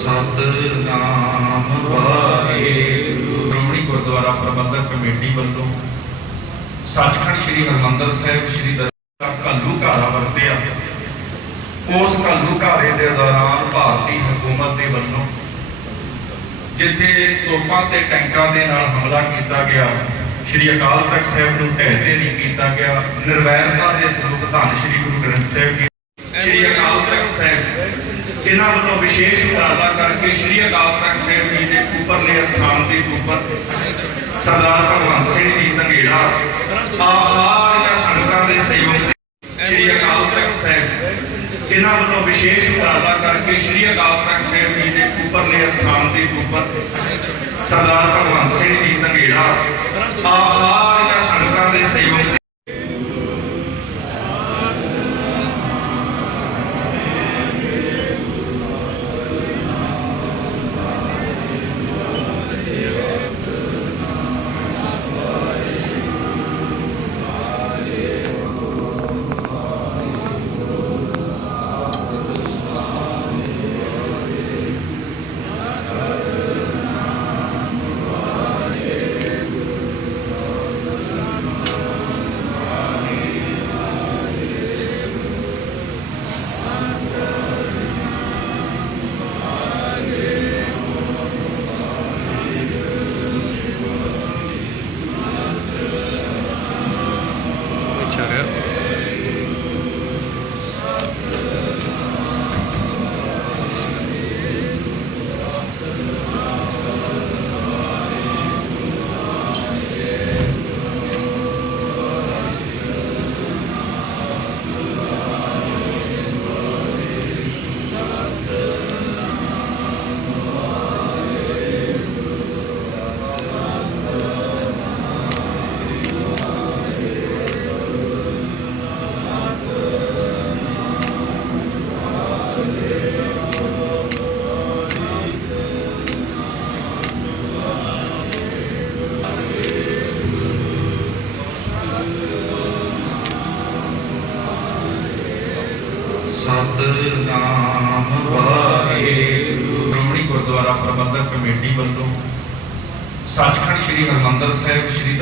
ਸਤਨਾਮ ਵਾਹਿਗੁਰੂ। ਸ਼੍ਰੋਮਣੀ ਗੁਰਦੁਆਰਾ ਪ੍ਰਬੰਧਕ committee ਵੱਲੋਂ ਸੱਚਖੰਡ ਸ੍ਰੀ ਹਰਿਮੰਦਰ ਸਾਹਿਬ, ਸ੍ਰੀ ਦਰਬਾਰ ਕੱਲੂ ਘਾਰਾ ਵਰਤਿਆ। ਉਸ ਕੱਲੂ ਘਾਰੇ ਦੇ ਦੌਰਾਨ ਭਾਰਤੀ ਹਕੂਮਤ ਦੇ ਵੱਲੋਂ ਜਿੱਥੇ ਤੋਪਾਂ ਤੇ ਟੈਂਕਾਂ ਦੇ ਨਾਲ ਹਮਲਾ ਕੀਤਾ ਗਿਆ, ਸ੍ਰੀ ਅਕਾਲ ਤਖਤ ਸਾਹਿਬ ਨੂੰ ਢਹਿ ਢੇਰੀ ਨਹੀਂ ਕੀਤਾ ਗਿਆ, ਨਿਰਵੈਰਤਾ ਦੇ ਸਰੂਪ ਧੰਨ ਸ੍ਰੀ ਗੁਰੂ ਗ੍ਰੰਥ ਸਾਹਿਬ ਜੀ, ਸ੍ਰੀ ਅਕਾਲ ਤਖਤ ਸਾਹਿਬ। ਜਿਨ੍ਹਾਂ ਵੱਲੋਂ ਵਿਸ਼ੇਸ਼ ਉਪਰਾਲਾ ਕਰਕੇ ਸ੍ਰੀ ਅਕਾਲ ਤਖਤ ਸਾਹਿਬ ਜੀ ਦੇ ਉੱਪਰਲੇ ਸਥਾਨ ਦੇ ਉੱਪਰ ਸਰਦਾਰ ਭਗਵੰਤ ਸਿੰਘ ਜੀ ਧੰਗੇੜਾ, ਆਪ ਸਾਰੀਆਂ ਸੰਗਤਾਂ ਦੇ ਸਹਿਯੋਗ ਸ੍ਰੀ ਅਕਾਲ ਤਖਤ ਸਾਹਿਬ, ਜਿਨ੍ਹਾਂ ਵੱਲੋਂ ਵਿਸ਼ੇਸ਼ ਉਪਰਾਲਾ ਕਰਕੇ ਸ੍ਰੀ ਅਕਾਲ ਤਖਤ ਸਾਹਿਬ ਜੀ ਦੇ ਉੱਪਰਲੇ ਅਸਥਾਨ ਦੇ ਉੱਪਰ ਸਰਦਾਰ ਭਗਵੰਤ ਸਿੰਘ ਜੀ ਧੰਗੇੜਾ, ਆਪ ਸਾਰੀਆਂ ਸਤਨਾਮ ਵਾਹਿਗੁਰੂ। ਸ਼੍ਰੋਮਣੀ ਗੁਰਦੁਆਰਾ ਪ੍ਰਬੰਧਕ ਕਮੇਟੀ ਵੱਲੋਂ ਸੱਚਖੰਡ ਸ੍ਰੀ ਹਰਿਮੰਦਰ ਸਾਹਿਬ ਸ੍ਰੀ